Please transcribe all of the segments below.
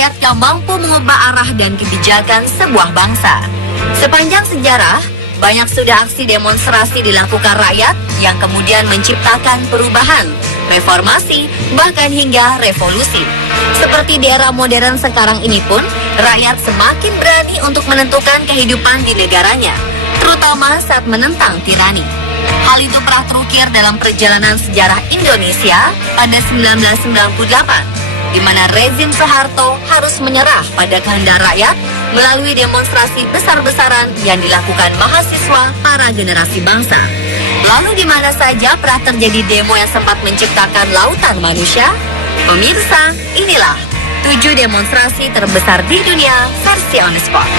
rakyat yang mampu mengubah arah dan kebijakan sebuah bangsa. Sepanjang sejarah, banyak sudah aksi demonstrasi dilakukan rakyat yang kemudian menciptakan perubahan, reformasi, bahkan hingga revolusi. Seperti di era modern sekarang ini pun, rakyat semakin berani untuk menentukan kehidupan di negaranya, terutama saat menentang tirani. Hal itu pernah terukir dalam perjalanan sejarah Indonesia pada 1998, di mana rezim Soeharto harus menyerah pada kehendak rakyat melalui demonstrasi besar-besaran yang dilakukan mahasiswa para generasi bangsa. Lalu di mana saja pernah terjadi demo yang sempat menciptakan lautan manusia? Pemirsa, inilah 7 demonstrasi terbesar di dunia versi On The Spot.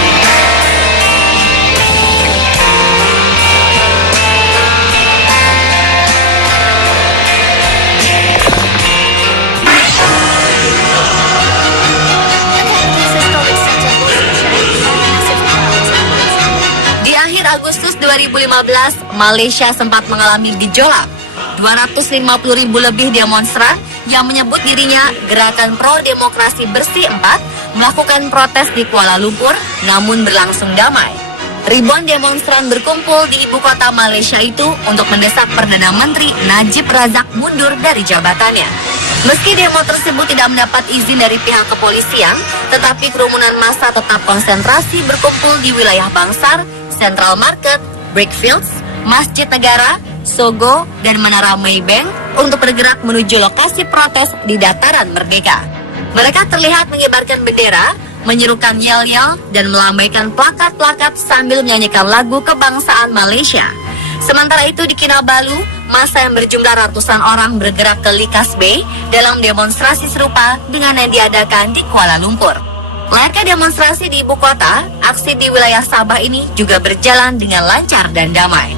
Agustus 2015, Malaysia sempat mengalami gejolak. 250.000 lebih demonstran yang menyebut dirinya Gerakan Pro Demokrasi Bersih 4 melakukan protes di Kuala Lumpur, namun berlangsung damai. Ribuan demonstran berkumpul di ibu kota Malaysia itu untuk mendesak Perdana Menteri Najib Razak mundur dari jabatannya. Meski demo tersebut tidak mendapat izin dari pihak kepolisian, tetapi kerumunan massa tetap konsentrasi berkumpul di wilayah Bangsar, Central Market, Brickfields, Masjid Negara, Sogo, dan Menara Maybank untuk bergerak menuju lokasi protes di Dataran Merdeka. Mereka terlihat mengibarkan bendera, menyerukan yel-yel, dan melambaikan plakat-plakat sambil menyanyikan lagu kebangsaan Malaysia. Sementara itu di Kinabalu, massa yang berjumlah ratusan orang bergerak ke Likas Bay dalam demonstrasi serupa dengan yang diadakan di Kuala Lumpur. Layaknya demonstrasi di ibu kota, aksi di wilayah Sabah ini juga berjalan dengan lancar dan damai.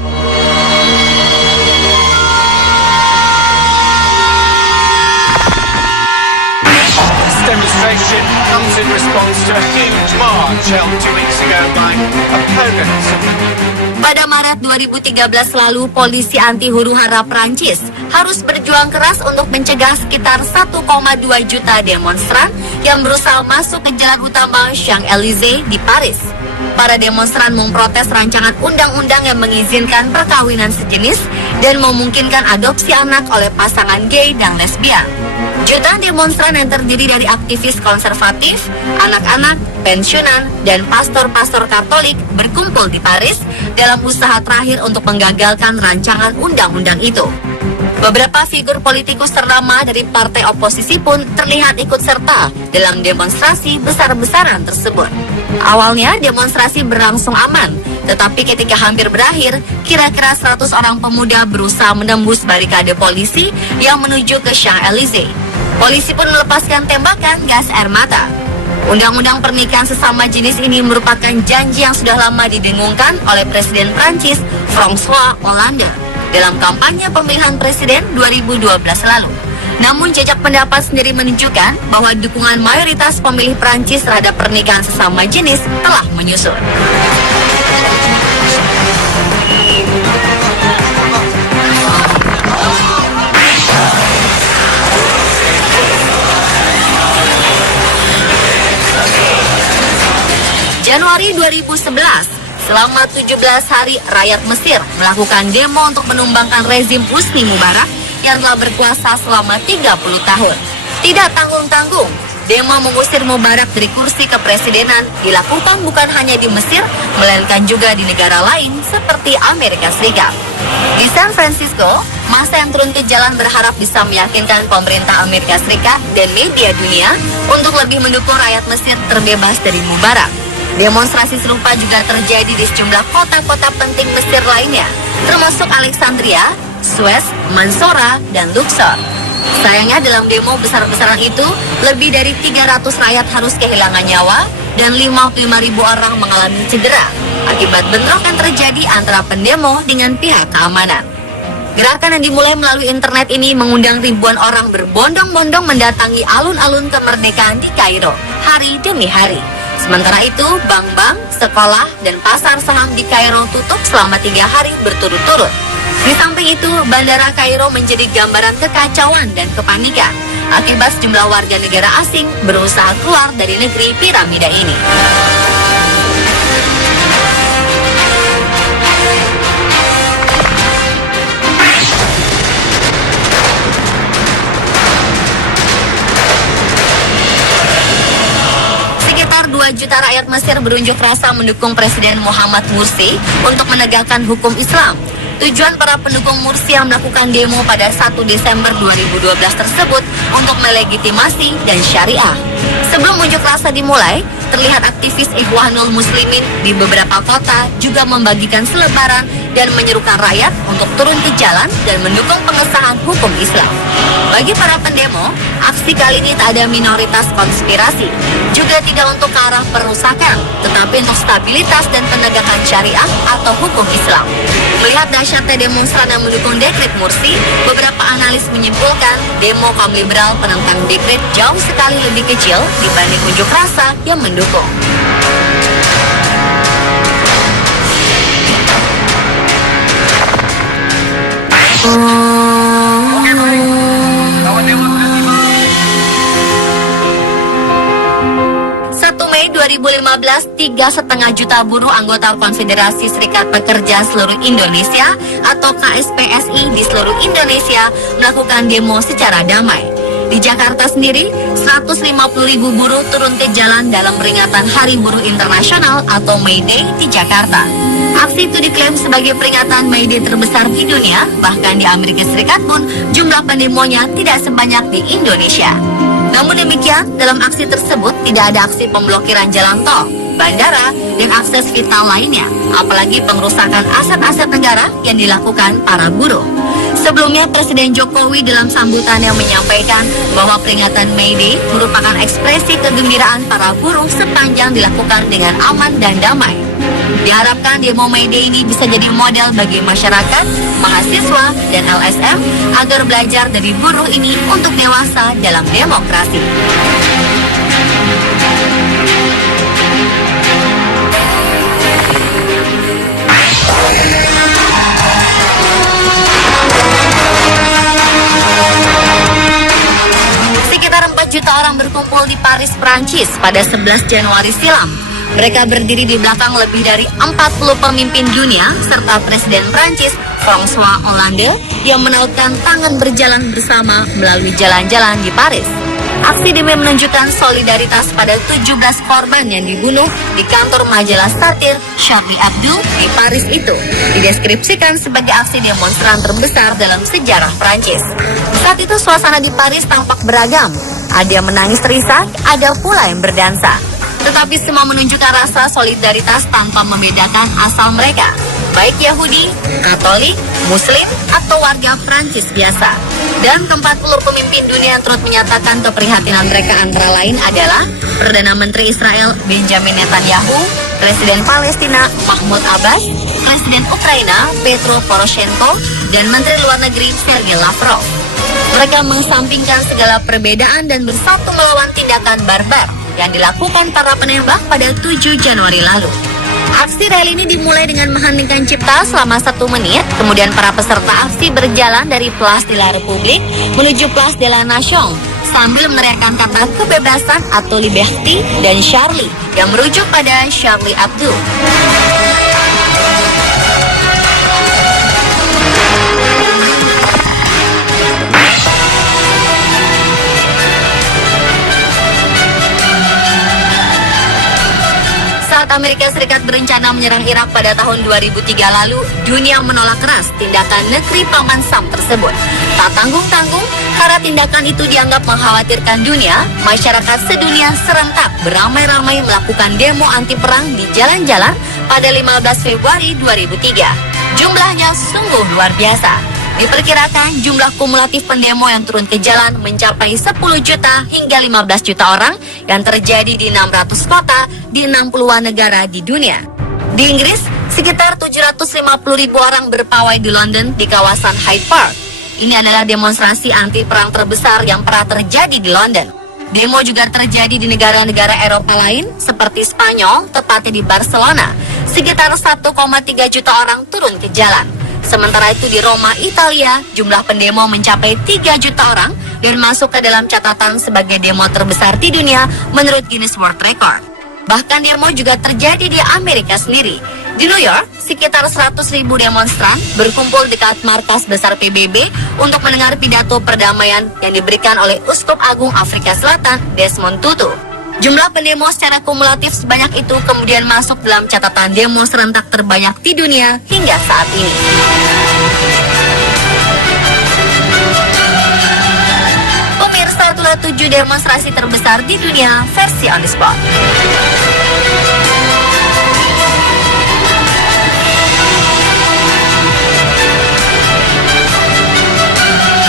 This demonstration comes in response to a huge march held 2 weeks ago by opponents. Pada Maret 2013 lalu, polisi anti huru-hara Prancis harus berjuang keras untuk mencegah sekitar 1,2 juta demonstran yang berusaha masuk ke jalan utama Champs-Élysées di Paris. Para demonstran memprotes rancangan undang-undang yang mengizinkan perkawinan sejenis dan memungkinkan adopsi anak oleh pasangan gay dan lesbian. Jutaan demonstran yang terdiri dari aktivis konservatif, anak-anak, pensiunan, dan pastor-pastor Katolik berkumpul di Paris dalam usaha terakhir untuk menggagalkan rancangan undang-undang itu. Beberapa figur politikus ternama dari partai oposisi pun terlihat ikut serta dalam demonstrasi besar-besaran tersebut. Awalnya demonstrasi berlangsung aman, tetapi ketika hampir berakhir, kira-kira 100 orang pemuda berusaha menembus barikade polisi yang menuju ke Champs-Élysées. Polisi pun melepaskan tembakan gas air mata. Undang-undang pernikahan sesama jenis ini merupakan janji yang sudah lama didengungkan oleh Presiden Prancis François Hollande dalam kampanye pemilihan presiden 2012 lalu. Namun jejak pendapat sendiri menunjukkan bahwa dukungan mayoritas pemilih Prancis terhadap pernikahan sesama jenis telah menyusut. Januari 2011, selama 17 hari rakyat Mesir melakukan demo untuk menumbangkan rezim Husni Mubarak yang telah berkuasa selama 30 tahun. Tidak tanggung-tanggung, demo mengusir Mubarak dari kursi kepresidenan dilakukan bukan hanya di Mesir, melainkan juga di negara lain seperti Amerika Serikat. Di San Francisco, massa yang turun ke jalan berharap bisa meyakinkan pemerintah Amerika Serikat dan media dunia untuk lebih mendukung rakyat Mesir terbebas dari Mubarak. Demonstrasi serupa juga terjadi di sejumlah kota-kota penting Mesir lainnya, termasuk Alexandria, Suez, Mansoura, dan Luxor. Sayangnya dalam demo besar-besaran itu, lebih dari 300 rakyat harus kehilangan nyawa dan 55.000 orang mengalami cedera akibat bentrok yang terjadi antara pendemo dengan pihak keamanan. Gerakan yang dimulai melalui internet ini mengundang ribuan orang berbondong-bondong mendatangi alun-alun kemerdekaan di Kairo hari demi hari. Sementara itu, bank-bank, sekolah, dan pasar saham di Kairo tutup selama 3 hari berturut-turut. Di samping itu, bandara Kairo menjadi gambaran kekacauan dan kepanikan. akibat sejumlah warga negara asing berusaha keluar dari negeri piramida ini. Sekitar 2 juta rakyat Mesir berunjuk rasa mendukung Presiden Muhammad Mursi untuk menegakkan hukum Islam. Tujuan para pendukung Mursi yang melakukan demo pada 1 Desember 2012 tersebut untuk melegitimasi dan syariah. Sebelum unjuk rasa dimulai, terlihat aktivis Ikhwanul Muslimin di beberapa kota juga membagikan selebaran dan menyerukan rakyat untuk turun ke jalan dan mendukung pengesahan hukum Islam. Bagi para pendemo, aksi kali ini tak ada minoritas konspirasi, juga tidak untuk ke arah perusakan, tetapi untuk stabilitas dan penegakan syariah atau hukum Islam. Melihat dahsyatnya demonstran yang mendukung dekret Mursi, beberapa analis menyimpulkan demo kaum liberal penentang dekret jauh sekali lebih kecil dibanding unjuk rasa yang mendukung. Mei 2015, 3,5 juta buruh anggota Konfederasi Serikat Pekerja Seluruh Indonesia atau KSPSI di seluruh Indonesia melakukan demo secara damai. Di Jakarta sendiri, 150.000 buruh turun ke jalan dalam peringatan Hari Buruh Internasional atau May Day di Jakarta. Aksi itu diklaim sebagai peringatan May Day terbesar di dunia, bahkan di Amerika Serikat pun jumlah pendemonya tidak sebanyak di Indonesia. Namun demikian, dalam aksi tersebut tidak ada aksi pemblokiran jalan tol, bandara, dan akses vital lainnya, apalagi pengerusakan aset-aset negara yang dilakukan para buruh. Sebelumnya, Presiden Jokowi dalam sambutannya menyampaikan bahwa peringatan May Day merupakan ekspresi kegembiraan para buruh sepanjang dilakukan dengan aman dan damai. Diharapkan demo May Day ini bisa jadi model bagi masyarakat, mahasiswa, dan LSM agar belajar dari buruh ini untuk dewasa dalam demokrasi. Sekitar 4 juta orang berkumpul di Paris, Prancis pada 11 Januari silam. Mereka berdiri di belakang lebih dari 40 pemimpin dunia serta Presiden Prancis François Hollande yang menautkan tangan berjalan bersama melalui jalan-jalan di Paris. Aksi demi menunjukkan solidaritas pada 17 korban yang dibunuh di kantor majalah satir Charlie Hebdo di Paris itu dideskripsikan sebagai aksi demonstran terbesar dalam sejarah Prancis. Saat itu suasana di Paris tampak beragam. Ada yang menangis terisak, ada pula yang berdansa. Tetapi semua menunjukkan rasa solidaritas tanpa membedakan asal mereka, baik Yahudi, Katolik, Muslim, atau warga Prancis biasa. Dan ke-40 pemimpin dunia yang turut menyatakan keprihatinan mereka antara lain adalah Perdana Menteri Israel Benjamin Netanyahu, Presiden Palestina Mahmud Abbas, Presiden Ukraina Petro Poroshenko, dan Menteri Luar Negeri Sergei Lavrov. Mereka mengesampingkan segala perbedaan dan bersatu melawan tindakan barbar yang dilakukan para penembak pada 7 Januari lalu. Aksi rally ini dimulai dengan mengheningkan cipta selama 1 menit, kemudian para peserta aksi berjalan dari Place de la République menuju Place de la Nation sambil meneriakkan kata kebebasan atau liberty dan Charlie yang merujuk pada Charlie Hebdo. Saat Amerika Serikat berencana menyerang Irak pada tahun 2003 lalu, dunia menolak keras tindakan negeri Paman Sam tersebut. Tak tanggung-tanggung, karena tindakan itu dianggap mengkhawatirkan dunia, masyarakat sedunia serentak beramai-ramai melakukan demo anti perang di jalan-jalan pada 15 Februari 2003. Jumlahnya sungguh luar biasa. Diperkirakan jumlah kumulatif pendemo yang turun ke jalan mencapai 10 juta hingga 15 juta orang yang terjadi di 600 kota di 60-an negara di dunia. Di Inggris, sekitar 750.000 orang berpawai di London di kawasan Hyde Park. Ini adalah demonstrasi anti perang terbesar yang pernah terjadi di London. Demo juga terjadi di negara-negara Eropa lain seperti Spanyol, tepatnya di Barcelona. Sekitar 1,3 juta orang turun ke jalan. Sementara itu di Roma, Italia, jumlah pendemo mencapai 3 juta orang dan masuk ke dalam catatan sebagai demo terbesar di dunia menurut Guinness World Record. Bahkan demo juga terjadi di Amerika sendiri. Di New York, sekitar 100.000 demonstran berkumpul dekat markas besar PBB untuk mendengar pidato perdamaian yang diberikan oleh Uskup Agung Afrika Selatan, Desmond Tutu. Jumlah pendemo secara kumulatif sebanyak itu kemudian masuk dalam catatan demo serentak terbanyak di dunia hingga saat ini. Pemirsa, itulah 7 demonstrasi terbesar di dunia versi On The Spot.